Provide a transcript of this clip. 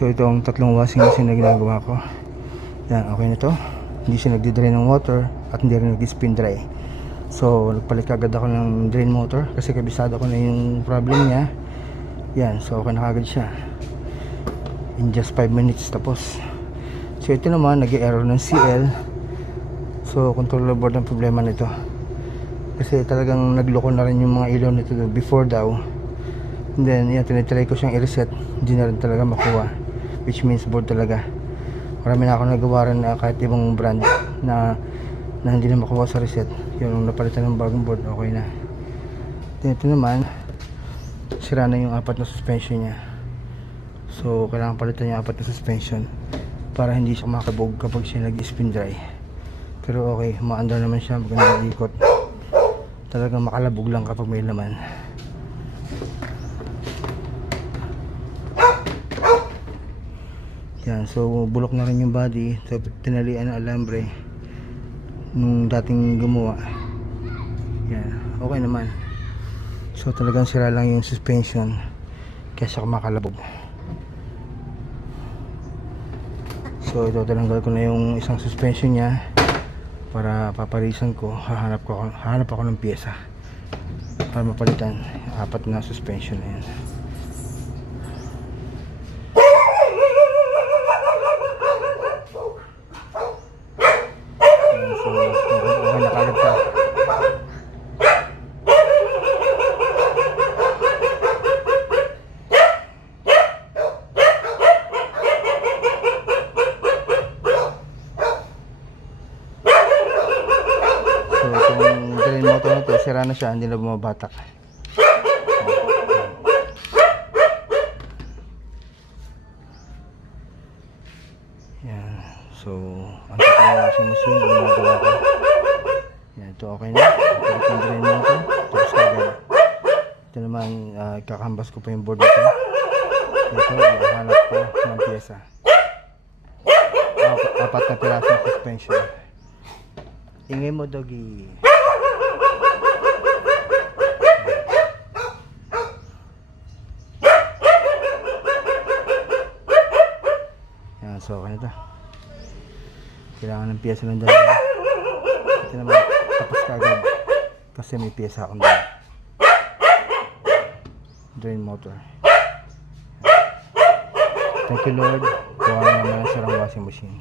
So itong tatlong washing machine na ginagawa ko, yan, okay na to. Hindi siya nagdi-drain ng water at hindi rin nag-spin dry. So nagpalit agad ako ng drain motor kasi kabisado ko na yung problem niya. Yan, so okay na agad siya in just 5 minutes tapos. So ito naman, nag-error ng CL. So controller board ang problema nito kasi talagang nagloko na rin yung mga ilaw nito before daw. And then yan, tinitry ko siyang i-reset, hindi na rin talaga makuha, which means board talaga. Marami na ako nagawa rin na kahit ibang brand na hindi na makuha sa reset. Yung napalitan ng bagong board, okay na. Then ito naman, sira na yung apat na suspension niya. So kailangan palitan yung apat na suspension para hindi siya makabog kapag siya nag-spin dry. Pero okay, maandar naman siya, magandang ikot. Talagang makalabog lang kapag may laman. Yan, so bulok na rin yung body. So tinalian ng alambre nung dating gumawa. Yan, okay naman. So talagang sira lang yung suspension kaya siya makalabog. So ito, talanggal ko na yung isang suspension niya para paparisan ko. Hahanap ako ng pyesa para mapalitan apat na suspension na yan. Motor na to, sira na siya, hindi na bumabatak. Yan, so ang tatlong washing machine ang nagawa ko. Yan, ito okay na. Ito yung drain motor, tapos kagad. Ito naman, kakambas ko pa yung board nito. Ito, hanap ko ng pyesa. Apat na piraso ng suspension. Ingay mo, doggy. So okay na ito. Kailangan ng pyesa ng dalawa. Ito naman, tapos kagad kasi may pyesa akong dalawa. Drain motor. Thank you Lord, kuha naman ang sarang washing machine.